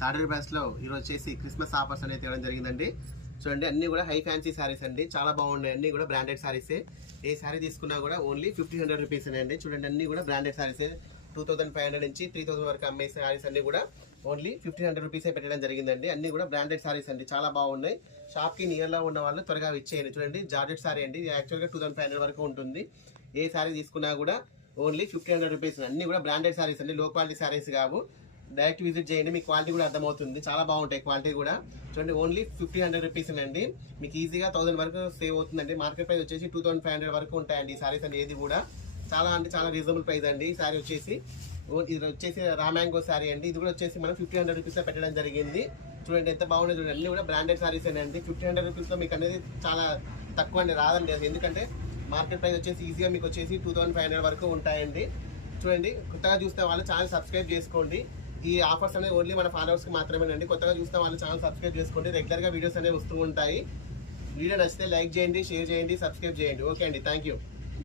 తాడేరు బ్రాంచ్లో ఈరోజు వచ్చేసి క్రిస్మస్ ఆఫర్స్ అనేది తేవడం జరిగిందండి. చూడండి, అన్ని కూడా హై ఫ్యాన్సీ శారీస్ అండి, చాలా బాగున్నాయి. అన్ని కూడా బ్రాండెడ్ శారీసే. ఏ శారీ తీసుకున్నా కూడా ఓన్లీ 1500 రూపీస్ అండి. చూడండి, అన్ని కూడా బ్రాండెడ్ శారీసే. 2500 నుంచి 3000 వరకు అమ్మే శారీస్ అన్ని కూడా ఓన్లీ 1500 రూపీసే పెట్టడం జరిగిందండి. అన్ని కూడా బ్రాండెడ్ శారీస్ అండి, చాలా బాగున్నాయి. షాప్ కి నియర్ లో ఉన్న వాళ్ళు త్వరగా ఇచ్చేయండి. చూడండి, జార్జెట్ శారీ అండి, యాక్చువల్గా 2500 వరకు ఉంటుంది. ఏ శారీ తీసుకున్నా కూడా ఓన్లీ 1500 రూపీస్. అన్ని కూడా బ్రాండెడ్ శారీస్ అండి, లో క్వాలిటీ శారీస్ కావు. డైరెక్ట్ విజిట్ చేయండి, మీకు క్వాలిటీ కూడా అర్థమవుతుంది. చాలా బాగుంటాయి క్వాలిటీ కూడా. చూడండి, ఓన్లీ 1500 రూపీస్ అండి. మీకు ఈజీగా 1000 వరకు సేవ్ అవుతుందండి. మార్కెట్ ప్రైస్ వచ్చేసి 2500 వరకు ఉంటాయండి ఈ శారీస్ అండి. ఏది కూడా చాలా అంటే చాలా రీజనబుల్ ప్రైస్ అండి. ఈ శారీ వచ్చేసి ఇది వచ్చేసి రామ్యాంగో శారీ అండి. ఇది కూడా వచ్చేసి మనం 1500 రూపీస్ పెట్టడం జరిగింది. చూడండి ఎంత బాగుంది. చూడండి, అన్ని కూడా బ్రాండెడ్ శారీస్ అండి. 1500 రూపీస్ లో మీకు అనేది చాలా తక్కువ అండి, రాదండి అది. ఎందుకంటే మార్కెట్ ప్రైస్ వచ్చేసి ఈజీగా మీకు వచ్చేసి 2500 వరకు ఉంటాయండి. చూడండి, కొత్తగా చూస్తే వాళ్ళు ఛానల్ సబ్స్క్రైబ్ చేసుకోండి. ఈ ఆఫర్స్ అనేవి ఓన్లీ మన ఫాలోవర్స్ కి మాత్రమేనండి. కొత్తగా చూస్తే వాళ్ళు ఛానల్ సబ్స్క్రైబ్ చేసుకోండి. రెగ్యులర్ గా వీడియోస్ అనేవి వస్తూ ఉంటాయి. వీడియో నచ్చితే లైక్ చేయండి, షేర్ చేయండి, సబ్స్క్రైబ్ చేయండి. ఓకే అండి, థ్యాంక్ యూ.